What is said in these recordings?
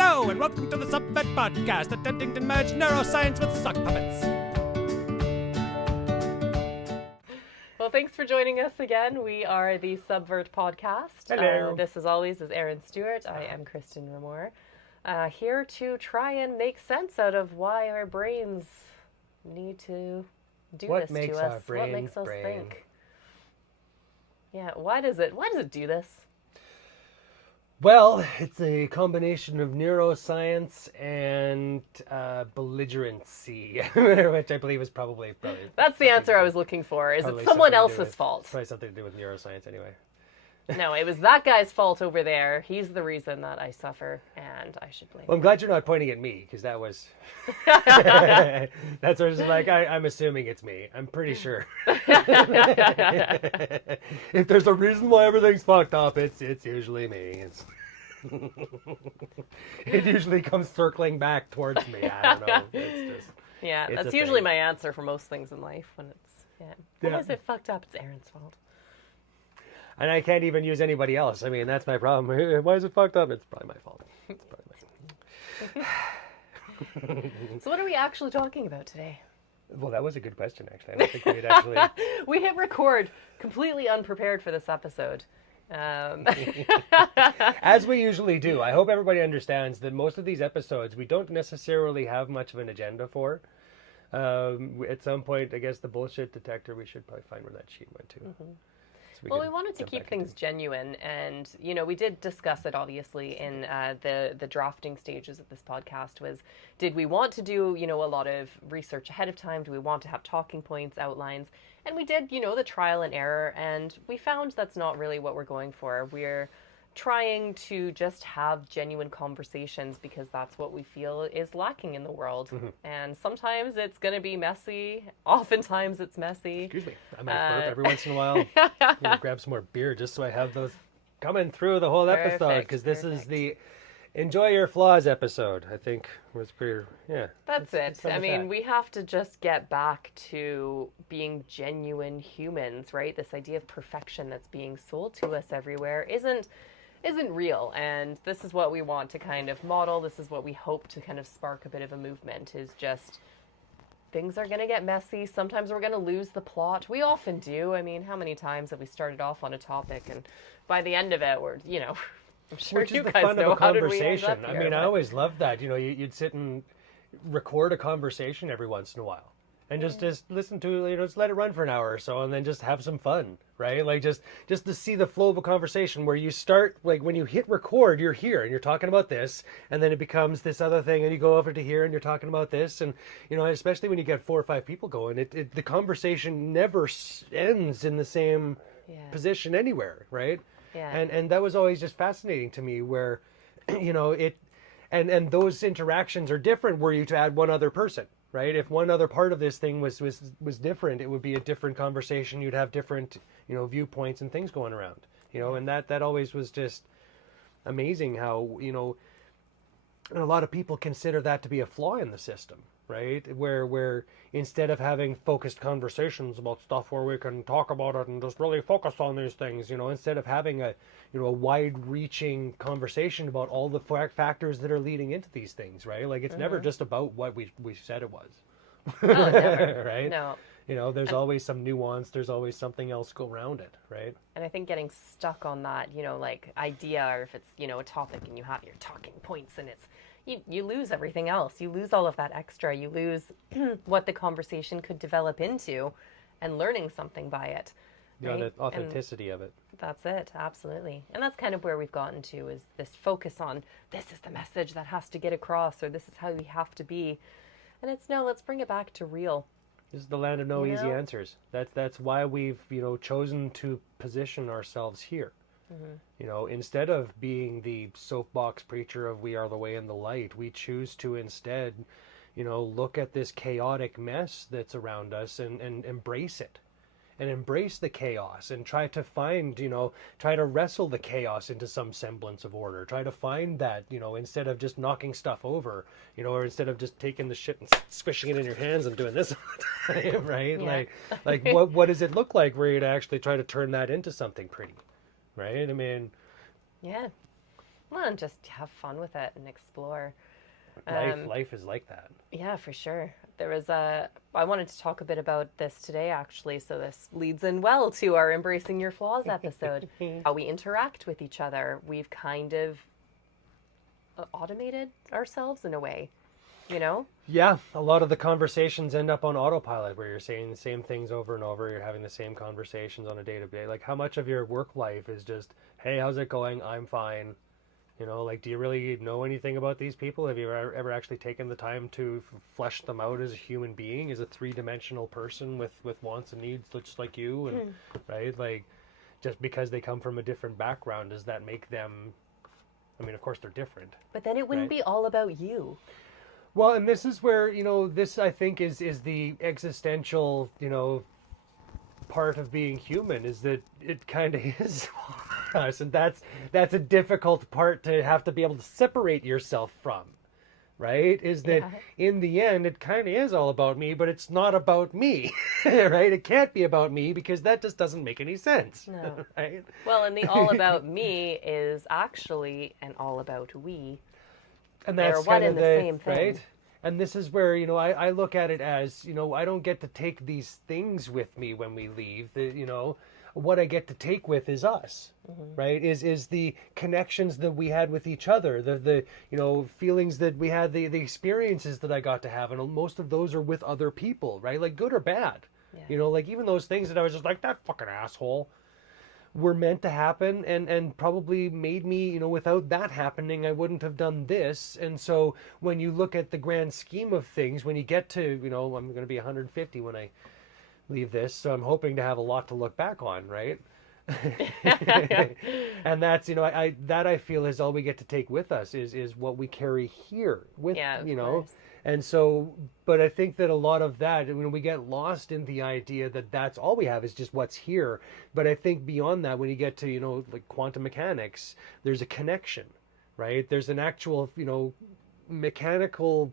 Hello, and welcome to the Subvert Podcast, attempting to merge neuroscience with sock puppets. Well, thanks for joining us again. We are the Subvert Podcast. Hello. This, as always, is Erin Stewart. I am Kristen Ramore. Here to try and make sense out of why our brains need to do What this makes to us. our brain What makes us brain? think? Yeah, why does it do this? Well, it's a combination of neuroscience and belligerency, which I believe is probably That's the answer I was looking for. Is it probably someone something to do else's with- fault? Probably something to do with neuroscience anyway. No, it was that guy's fault over there. He's the reason that I suffer, and I should blame Well, I'm him. glad you're not pointing at me, because that was... That's sort of like, I'm assuming it's me. I'm pretty sure. If there's a reason why everything's fucked up, it's usually me. It usually comes circling back towards me. I don't know. It's just... Yeah, It's that's a usually thing. my answer for most things in life when it's, Yeah. Why is it fucked up? It's Aaron's fault. And I can't even use anybody else. I mean, that's my problem. Why is it fucked up? It's probably my fault. It's probably my fault. So what are we actually talking about today? Well, that was a good question, actually. I don't think we'd actually... We hit record completely unprepared for this episode. As we usually do. I hope everybody understands that most of these episodes, we don't necessarily have much of an agenda for. At some point, I guess the bullshit detector, we should probably find where that sheet went to. Mm-hmm. So Well, can we wanted to jump keep back into things genuine, and we did discuss it obviously in the drafting stages of this podcast. Did we want to do a lot of research ahead of time? Do we want to have talking points, outlines? And we did the trial and error, and we found that's not really what we're going for. We're trying to just have genuine conversations because that's what we feel is lacking in the world. Mm-hmm. And sometimes it's going to be messy. Oftentimes it's messy. Excuse me. I might burp every once in a while. I'm gonna grab some more beer just so I have those coming through the whole episode, Perfect, because this is perfect. the Enjoy Your Flaws episode, I think was pretty, That's it's it. I some mean, of that. we have to just get back to being genuine humans, right? This idea of perfection that's being sold to us everywhere isn't real, and this is what we want to kind of model. This is what we hope to kind of spark a bit of a movement, is just things are going to get messy. Sometimes we're going to lose the plot. We often do. I mean, how many times have we started off on a topic and by the end of it we're, I'm sure Which you is the guys fun know of a how did we end conversation. up I here, mean, I but- always loved that. You'd sit and record a conversation every once in a while, and just listen to just let it run for an hour or so, and then just have some fun, right? Like just to see the flow of a conversation where you start, like when you hit record, you're here and you're talking about this, and then it becomes this other thing, and you go over to here and you're talking about this, and especially when you get 4 or 5 people going, the conversation never ends in the same position anywhere, right? Yeah. And that was always just fascinating to me, where and those interactions are different were you to add one other person, right? If one other part of this thing was different, it would be a different conversation. You'd have different viewpoints and things going around, and that always was just amazing how and a lot of people consider that to be a flaw in the system, right? Where instead of having focused conversations about stuff where we can talk about it and just really focus on these things, instead of having a wide-reaching conversation about all the factors that are leading into these things, right? Like it's never just about what we said it was, Oh, never. right? No. There's always some nuance. There's always something else go around it, right? And I think getting stuck on that, like idea, or if it's, a topic and you have your talking points and it's, you lose everything else. You lose all of that extra. You lose what the conversation could develop into and learning something by it. Right? The authenticity of it. That's it. Absolutely. And that's kind of where we've gotten to, is this focus on this is the message that has to get across, or this is how we have to be. And it's no, let's bring it back to real. This is the land of no You easy know? answers. That's why we've chosen to position ourselves here. Instead of being the soapbox preacher of we are the way and the light, we choose to instead, look at this chaotic mess that's around us and embrace it. And embrace the chaos and try to find, try to wrestle the chaos into some semblance of order. Try to find that, instead of just knocking stuff over, or instead of just taking the shit and squishing it in your hands and doing this all the time, right? Yeah. Like what does it look like where you'd actually try to turn that into something pretty, right? I mean, Yeah. Well, and just have fun with it and explore. Life is like that. Yeah, for sure. I wanted to talk a bit about this today, actually, so this leads in well to our Embracing Your Flaws episode. How we interact with each other. We've kind of automated ourselves in a way, you know? Yeah, a lot of the conversations end up on autopilot where you're saying the same things over and over. You're having the same conversations on a day-to-day. Like, how much of your work life is just, hey, how's it going? I'm fine. You know, like, do you really know anything about these people? Have you ever actually taken the time to flesh them out as a human being, as a three-dimensional person with wants and needs just like you? And right? Like, just because they come from a different background, does that make them... I mean, of course they're different. But then it wouldn't be all about you. Well, and this is where, you know, this I think is the existential, you know, part of being human, is that it kind of is us, and that's a difficult part to have to be able to separate yourself from, right? Is that in the end it kind of is all about me, but it's not about me, right? It can't be about me because that just doesn't make any sense. No. Right? Well, and the all about me is actually an all about we. And that's They're one kind of and the same thing. right? And this is where, you know, I look at it as, you know, I don't get to take these things with me when we leave. You know, what I get to take with is us, right? Is the connections that we had with each other, the you know, feelings that we had, the experiences that I got to have, and most of those are with other people, right? Like, good or bad. Yeah. You know, like even those things that I was just like, that fucking asshole, were meant to happen, and probably made me, you know, without that happening, I wouldn't have done this. And so when you look at the grand scheme of things, when you get to, you know, I'm going to be 150 when I leave this, so I'm hoping to have a lot to look back on, right? And that's, you know, I feel is all we get to take with us is what we carry here with, you know. Course. And so, but I think that a lot of that, when we get lost in the idea that that's all we have is just what's here. But I think beyond that, when you get to, you know, like quantum mechanics, there's a connection, right? There's an actual, you know, mechanical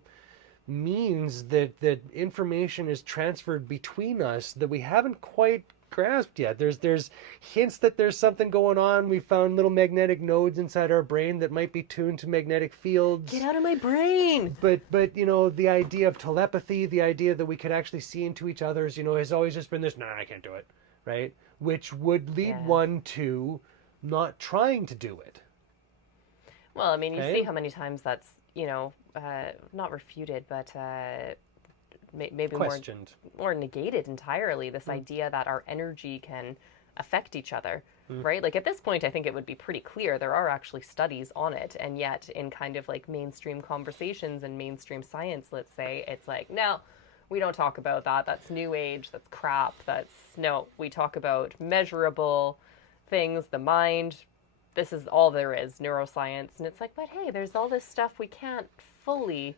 means that information is transferred between us that we haven't quite grasped yet. There's hints that there's something going on. We found little magnetic nodes inside our brain that might be tuned to magnetic fields. Get out of my brain! But you know, the idea of telepathy, the idea that we could actually see into each other's, you know, has always just been this, nah, I can't do it, right? Which would lead one to not trying to do it. Well, I mean, you see how many times that's, you know, not refuted, but maybe questioned or negated entirely, this idea that our energy can affect each other, right? Like at this point, I think it would be pretty clear there are actually studies on it, and yet in kind of like mainstream conversations and mainstream science, let's say, it's like, no, we don't talk about that. That's new age. That's crap. No, we talk about measurable things, the mind. This is all there is, neuroscience. And it's like, but hey, there's all this stuff we can't fully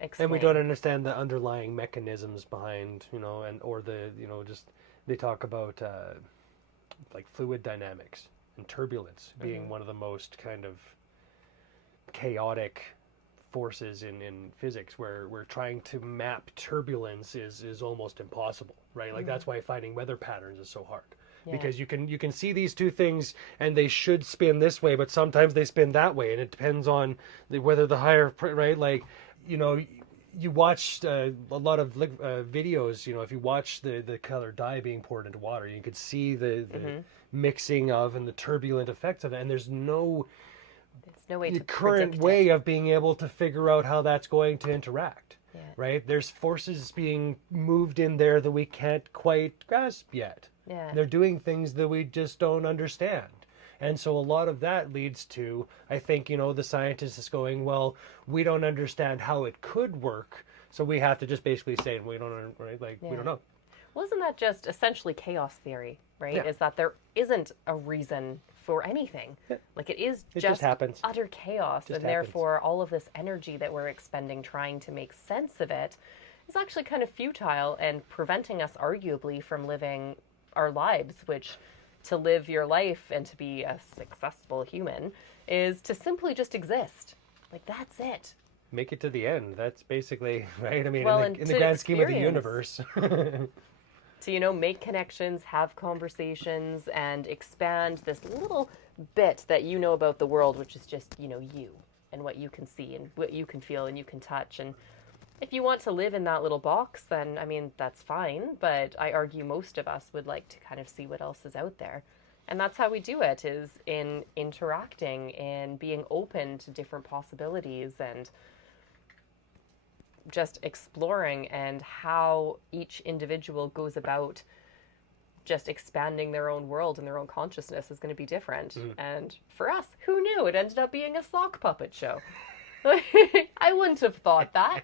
explain. And we don't understand the underlying mechanisms behind, you know, or the, you know, just, they talk about like fluid dynamics and turbulence being one of the most kind of chaotic forces in physics, where we're trying to map turbulence is almost impossible, right? Like that's why finding weather patterns is so hard. Because you can see these two things and they should spin this way, but sometimes they spin that way, and it depends on whether the higher, right? Like, you know, you watched a lot of videos, you know, if you watch the color dye being poured into water, you could see the mixing of and the turbulent effects of it, and there's no way to current way of being able to figure out how that's going to interact. Right? There's forces being moved in there that we can't quite grasp yet. They're doing things that we just don't understand. And so a lot of that leads to, I think, you know, the scientists is going, well, we don't understand how it could work, so we have to just basically say, we don't, right? Like, we don't know. Well, isn't that just essentially chaos theory, right? Is that there isn't a reason for anything. Like it just happens. Utter chaos, and therefore all of this energy that we're expending trying to make sense of it is actually kind of futile and preventing us arguably from living our lives, which to live your life and to be a successful human is to simply just exist. Like that's it. Make it to the end. That's basically, right? I mean, well, in the grand scheme of the universe. To, you know, make connections, have conversations, and expand this little bit that you know about the world, which is just, you and what you can see and what you can feel and you can touch. And if you want to live in that little box, then, I mean, that's fine. But I argue most of us would like to kind of see what else is out there. And that's how we do it, is in interacting and being open to different possibilities and just exploring, and how each individual goes about just expanding their own world and their own consciousness is going to be different. And for us, who knew? It ended up being a sock puppet show. I wouldn't have thought that.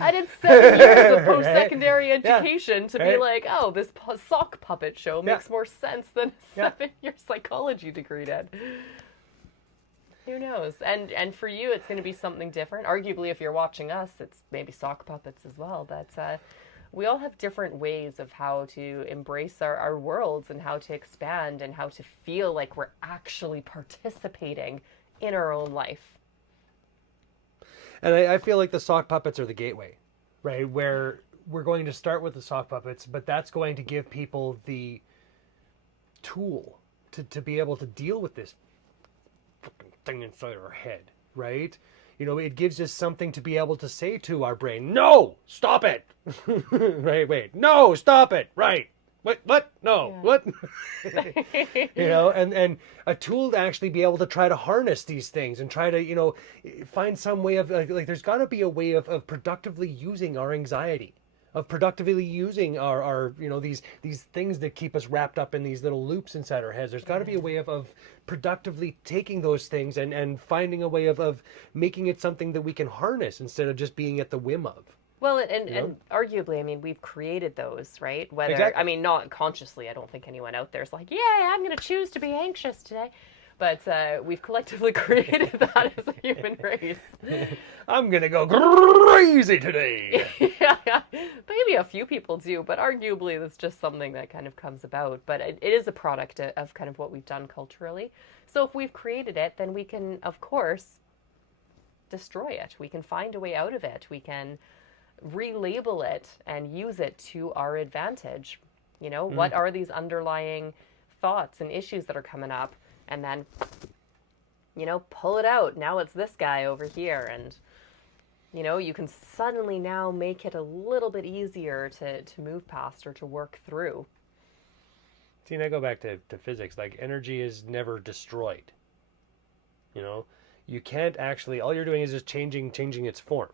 I did 7 years of post-secondary education to be like, oh, this sock puppet show makes more sense than a 7-year psychology degree did. Who knows? And for you, it's going to be something different. Arguably, if you're watching us, it's maybe sock puppets as well. But we all have different ways of how to embrace our worlds and how to expand and how to feel like we're actually participating in our own life. And I feel like the sock puppets are the gateway, right? Where we're going to start with the sock puppets, but that's going to give people the tool to be able to deal with this fucking thing inside our head, right? It gives us something to be able to say to our brain, no, stop it. Right, wait, no, stop it, right. What? No, what? And a tool to actually be able to try to harness these things and try to, find some way of, like there's got to be a way of productively using our anxiety, of productively using our these things that keep us wrapped up in these little loops inside our heads. There's got to be a way of productively taking those things and finding a way of making it something that we can harness instead of just being at the whim of. Well, and arguably, I mean, we've created those, right? Whether, exactly. I mean, not consciously. I don't think anyone out there is like, yeah, I'm going to choose to be anxious today. But we've collectively created that as a human race. I'm going to go crazy today. Yeah, maybe a few people do, but arguably that's just something that kind of comes about. But it is a product of kind of what we've done culturally. So if we've created it, then we can, of course, destroy it. We can find a way out of it. We can relabel it and use it to our advantage. What are these underlying thoughts and issues that are coming up, and then pull it out. Now it's this guy over here, and you can suddenly now make it a little bit easier to move past or to work through. See, and I go back to physics. Like, energy is never destroyed. You can't actually, all you're doing is just changing its form.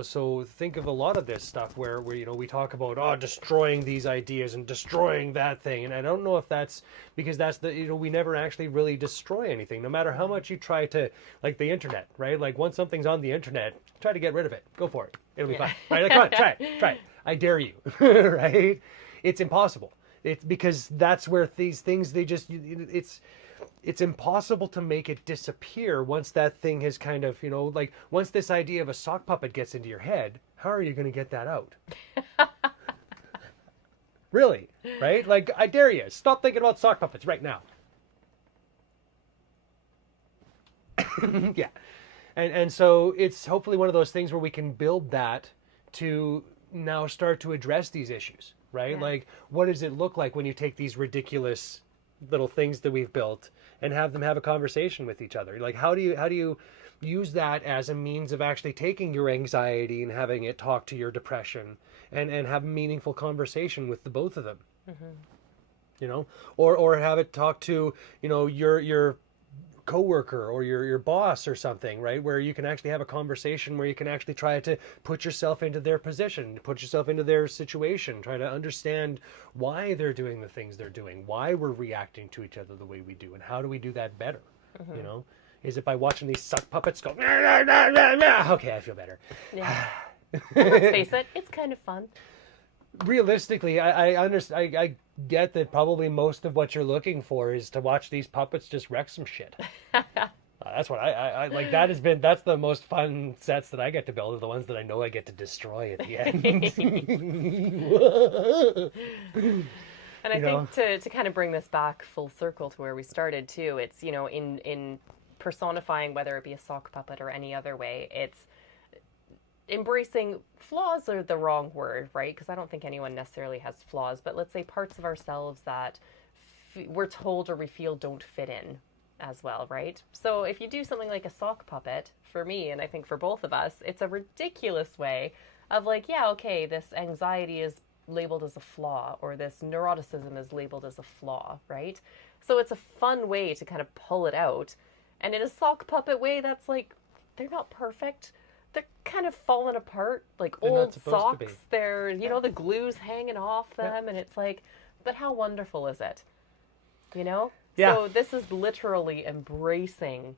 So think of a lot of this stuff where we talk about destroying these ideas and destroying that thing, and I don't know if that's because that's we never actually really destroy anything, no matter how much you try to, like the internet, right? Like, once something's on the internet, try to get rid of it. Go for it. It'll be fine. Right? Like, come on, try it. I dare you. Right? It's impossible. It's because that's where these things, it's impossible to make it disappear once that thing has kind of, like, once this idea of a sock puppet gets into your head, how are you going to get that out? Really, right? Like, I dare you, stop thinking about sock puppets right now. Yeah. And so it's hopefully one of those things where we can build that to now start to address these issues, right? Yeah. Like, what does it look like when you take these ridiculous little things that we've built and have them have a conversation with each other? Like, how do you use that as a means of actually taking your anxiety and having it talk to your depression and have a meaningful conversation with the both of them? Mm-hmm. Or have it talk to your coworker or your boss or something, right? Where you can actually have a conversation where you can actually try to put yourself into their position, put yourself into their situation, try to understand why they're doing the things they're doing, why we're reacting to each other the way we do, and how do we do that better? Mm-hmm. Is it by watching these sock puppets go, nah, nah, nah, nah? Okay, I feel better. Yeah. Let's face it, it's kind of fun. Realistically, I understand. I get that probably most of what you're looking for is to watch these puppets just wreck some shit. That's what I like. That's the most fun sets that I get to build, are the ones that I know I get to destroy at the end. And I think to kind of bring this back full circle to where we started too, it's in personifying, whether it be a sock puppet or any other way, it's embracing flaws are the wrong word, right? Because I don't think anyone necessarily has flaws, but let's say parts of ourselves that we're told or we feel don't fit in, as well, right? So if you do something like a sock puppet, for me, and I think for both of us, it's a ridiculous way of like, yeah, okay, this anxiety is labeled as a flaw, or this neuroticism is labeled as a flaw, right? So it's a fun way to kind of pull it out. And in a sock puppet way, that's like, they're not perfect. They're kind of falling apart, like They're not old supposed to be. socks. They're, you know, the glue's hanging off them, and it's like, but how wonderful is it? You know? Yeah. So this is literally embracing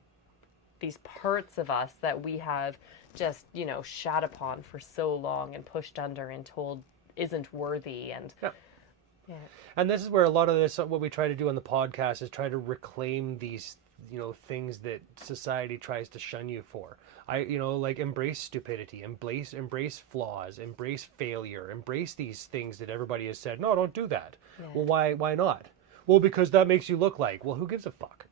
these parts of us that we have just, you know, shat upon for so long and pushed under and told isn't worthy. And yeah. And this is where a lot of this, what we try to do on the podcast, is try to reclaim these, you know, things that society tries to shun you for. Like embrace stupidity, embrace flaws, embrace failure, embrace these things that everybody has said, no, don't do that. Yeah. Well, why not? Well, because that makes you look like, well, who gives a fuck?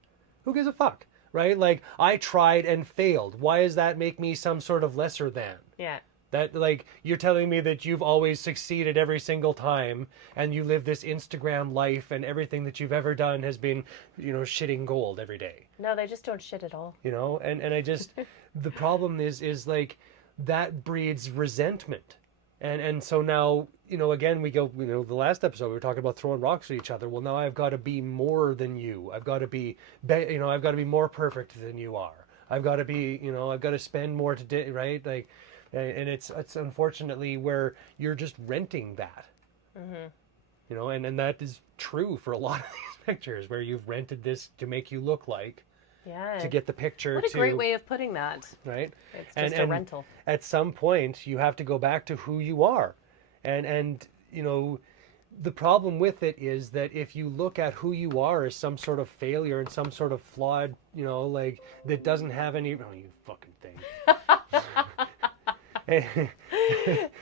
Who gives a fuck? Right? Like, I tried and failed. Why does that make me some sort of lesser than? Yeah. That, like, you're telling me that you've always succeeded every single time, and you live this Instagram life, and everything that you've ever done has been, you know, shitting gold every day. No, they just don't shit at all. You know, and I just, the problem is like, that breeds resentment. And so now, you know, again, we go, you know, the last episode we were talking about throwing rocks at each other. Well, now I've got to be more than you. I've got to be, you know, I've got to be more perfect than you are. I've got to be, you know, I've got to spend more today, right? Like, and it's unfortunately where you're just renting that. Mm-hmm. You know, and that is true for a lot of these pictures, where you've rented this to make you look like, Yeah. to get the picture. What a great way of putting that. Right? It's just a rental. At some point, you have to go back to who you are. And you know, the problem with it is that if you look at who you are as some sort of failure and some sort of flawed, you know, like, that doesn't have any, oh, you fucking thing.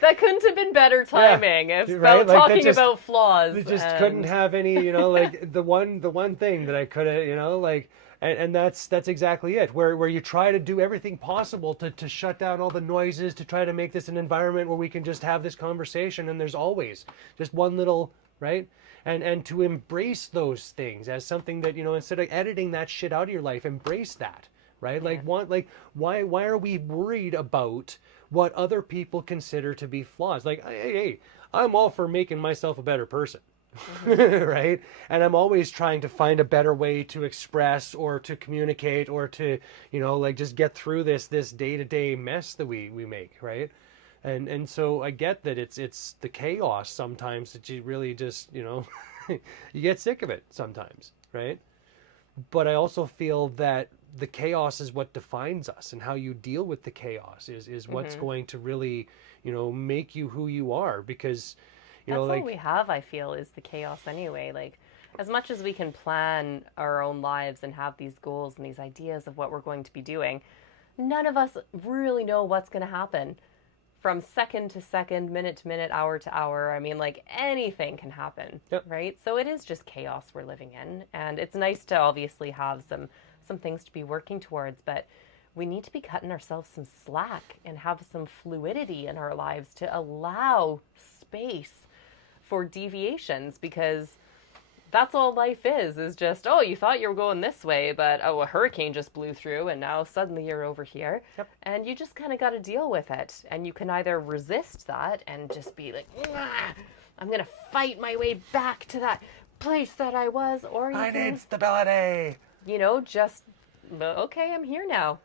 That couldn't have been better timing. Yeah, It's right? about Like, talking about flaws. It just and... couldn't have any, you know, like, the one thing that I could have, you know, like, and that's exactly it, where you try to do everything possible to shut down all the noises, to try to make this an environment where we can just have this conversation, and there's always just one little, right? And to embrace those things as something that, you know, instead of editing that shit out of your life, embrace that, right? Yeah. Why are we worried about what other people consider to be flaws? Like, hey, I'm all for making myself a better person. Mm-hmm. Right? And I'm always trying to find a better way to express or to communicate or to, you know, like, just get through this day-to-day mess that we make, right? And so I get that it's the chaos sometimes that you really just, you know, you get sick of it sometimes, right? But I also feel that the chaos is what defines us, and how you deal with the chaos is what's going to really, you know, make you who you are. Because, you That's know, like, all we have, I feel, is the chaos anyway. Like, as much as we can plan our own lives and have these goals and these ideas of what we're going to be doing, none of us really know what's going to happen from second to second, minute to minute, hour to hour. I mean, like, anything can happen, right? So it is just chaos we're living in. And it's nice to obviously have some things to be working towards, but we need to be cutting ourselves some slack and have some fluidity in our lives to allow space for deviations, because that's all life is just, oh, you thought you were going this way, but oh, a hurricane just blew through and now suddenly you're over here. Yep. And you just kind of got to deal with it. And you can either resist that and just be like, I'm going to fight my way back to that place that I was, or you I can, need stability. you know, just, okay, I'm here now.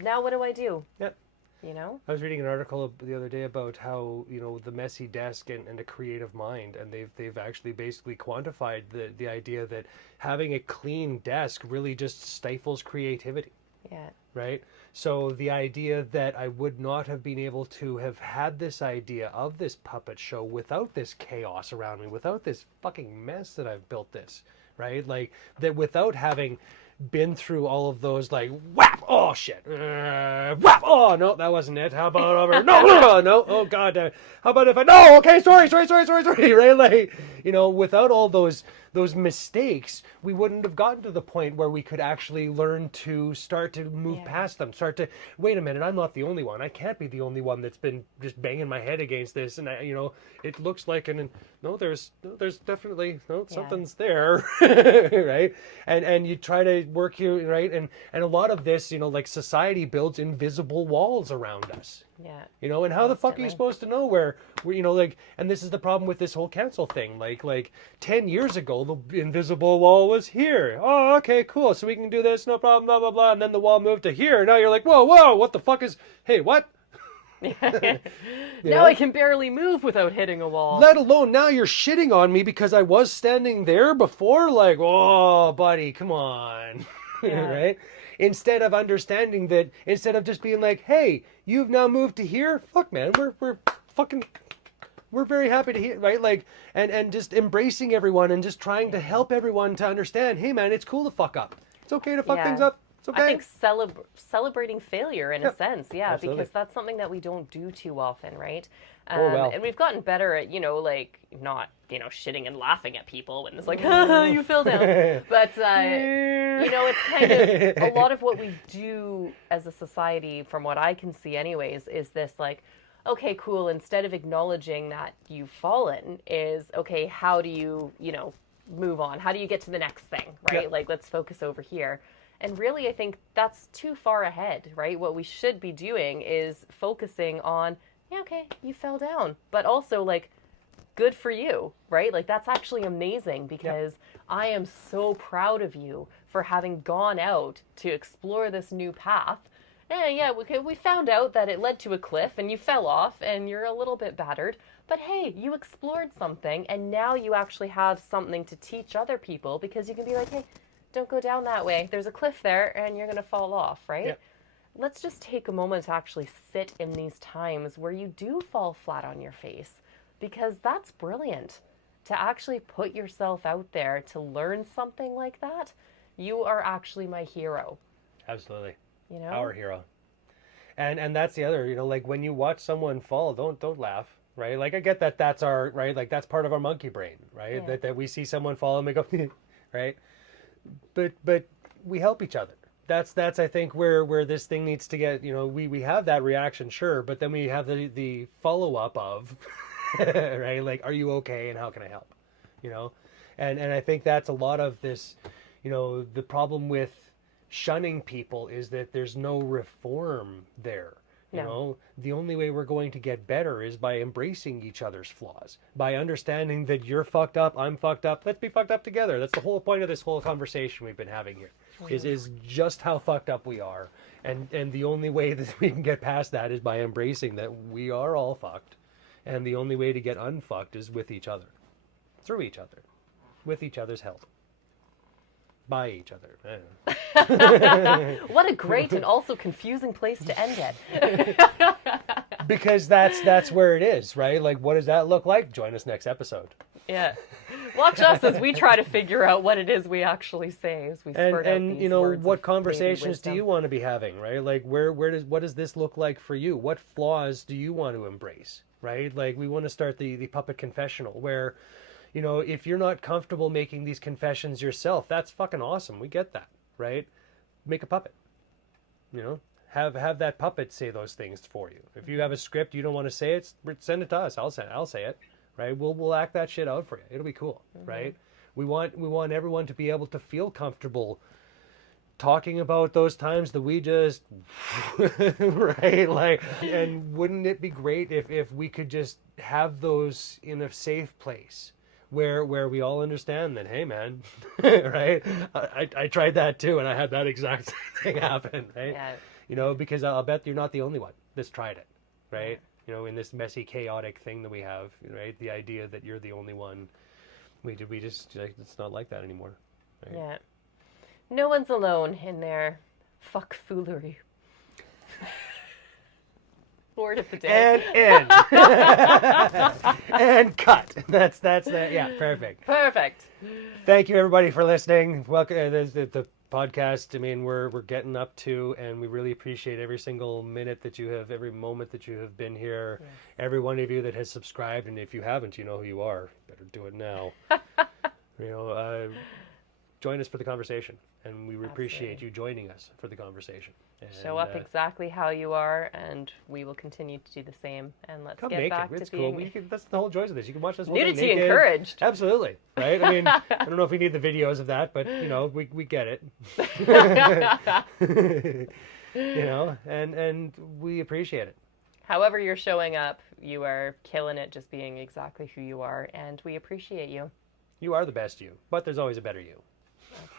Now what do I do? Yep. You know? I was reading an article the other day about how, you know, the messy desk and a creative mind, and they've actually basically quantified the idea that having a clean desk really just stifles creativity. Yeah. Right? So the idea that I would not have been able to have had this idea of this puppet show without this chaos around me, without this fucking mess that I've built this, right? Like, that without having been through all of those, like, whap, oh shit, whap, oh no, that wasn't it, how about over, no, oh god, how about if I, no, okay, sorry, right? Like, you know, without all those those mistakes, we wouldn't have gotten to the point where we could actually learn to start to move past them, start to, wait a minute, I'm not the only one. I can't be the only one that's been just banging my head against this. And it looks like, there's definitely, something's there, right? And you try to work here, right? And a lot of this, like society builds invisible walls around us. Yeah. And how the fuck are you supposed to know where and this is the problem with this whole cancel thing. Like 10 years ago, the invisible wall was here. Oh, okay, cool. So we can do this, no problem, blah, blah, blah. And then the wall moved to here. Now you're like, whoa, what the fuck hey, what? Now I can barely move without hitting a wall. Let alone now you're shitting on me because I was standing there before. Like, oh, buddy, come on. Right? Instead of understanding that, instead of just being like, hey, you've now moved to here. Fuck, man, we're very happy to hear, right? Like, and just embracing everyone and just trying to help everyone to understand, hey, man, it's cool to fuck up. It's okay to fuck things up. It's okay. I think celebrating failure in a sense, absolutely. because that's something that we don't do too often, right? Well. And we've gotten better at, not, shitting and laughing at people when it's like, you fell down. But, it's kind of a lot of what we do as a society, from what I can see anyways, is this like, okay, cool, instead of acknowledging that you've fallen, is, okay, how do you, move on? How do you get to the next thing, right? Yeah. Like, let's focus over here. And really, I think that's too far ahead, right? What we should be doing is focusing on, okay, you fell down, but also like, good for you, right? Like, that's actually amazing, because I am so proud of you for having gone out to explore this new path. And we found out that it led to a cliff and you fell off and you're a little bit battered, but hey, you explored something, and now you actually have something to teach other people, because you can be like, hey, don't go down that way. There's a cliff there and you're going to fall off, right? Yeah. Let's just take a moment to actually sit in these times where you do fall flat on your face, because that's brilliant. To actually put yourself out there to learn something like that, you are actually my hero. Absolutely. Our hero. And that's the other, like when you watch someone fall, don't laugh, right? Like I get that that's our, right? Like that's part of our monkey brain, right? Yeah. That we see someone fall and we go, right? But we help each other. That's I think where this thing needs to get, we have that reaction, sure, but then we have the follow up of right? Like, are you okay and how can I help? And I think that's a lot of this, the problem with shunning people is that there's no reform there. The only way we're going to get better is by embracing each other's flaws, by understanding that you're fucked up, I'm fucked up, let's be fucked up together. That's the whole point of this whole conversation we've been having here, is just how fucked up we are. And the only way that we can get past that is by embracing that we are all fucked. And the only way to get unfucked is with each other, through each other, with each other's help. By each other. What a great and also confusing place to end it. Because that's where it is, right? Like, what does that look like? Join us next episode. Yeah. Watch us as we try to figure out what it is we actually say as we spurt out these words what of conversations do wisdom. you want to be having, right? Like, what does this look like for you? What flaws do you want to embrace, right? Like, we want to start the puppet confessional where, if you're not comfortable making these confessions yourself, that's fucking awesome. We get that, right? Make a puppet. Have that puppet say those things for you. If you have a script you don't want to say it, send it to us. I'll say it, right? We'll act that shit out for you. It'll be cool, right? We want everyone to be able to feel comfortable talking about those times that we just right, like, and wouldn't it be great if we could just have those in a safe place where we all understand that, hey man, right? I tried that too, and I had that exact thing happen, right? Yeah. Because I'll bet you're not the only one that's tried it, right? In this messy, chaotic thing that we have, right? The idea that you're the only one, we just like, it's not like that anymore, right? Yeah. No one's alone in their fuck foolery. Word of the day. And and cut. That's that. Yeah, perfect. Perfect. Thank you everybody for listening. Welcome the podcast. I mean, we're getting up to, and we really appreciate every single minute that you have, every moment that you have been here. Yes. Every one of you that has subscribed, and if you haven't, you know who you are. Better do it now. You know, join us for the conversation, and we appreciate Absolutely. you joining us for the conversation. Show And, up exactly how you are, and we will continue to do the same. And let's come get naked. back It's to cool. being That's the whole joy of this. You can watch us whole thing nudity naked. encouraged. Absolutely, right? I mean, I don't know if we need the videos of that, but you know, we get it. You know, and we appreciate it. However you're showing up, you are killing it just being exactly who you are, and we appreciate you. You are the best you, but there's always a better you.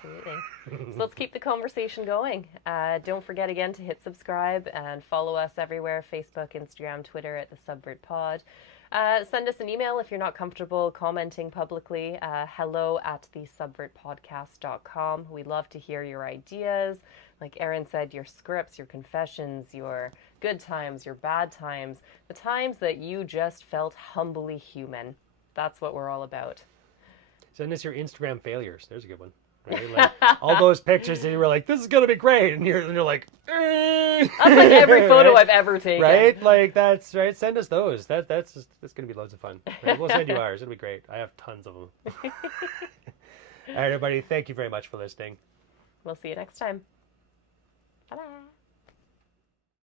Absolutely. So let's keep the conversation going. Don't forget again to hit subscribe and follow us everywhere, Facebook, Instagram, Twitter at the Subvert Pod. Send us an email if you're not comfortable commenting publicly. hello@thesubvertpodcast.com. We love to hear your ideas. Like Erin said, your scripts, your confessions, your good times, your bad times, the times that you just felt humbly human. That's what we're all about. Send us your Instagram failures. There's a good one. Right? Like, all those pictures that you were like, this is gonna be great, and you're like, That's like every photo right? I've ever taken. Right? Like that's right. Send us those. That's gonna be loads of fun. Right? We'll send you ours. It'll be great. I have tons of them. All right, everybody. Thank you very much for listening. We'll see you next time. Bye-bye.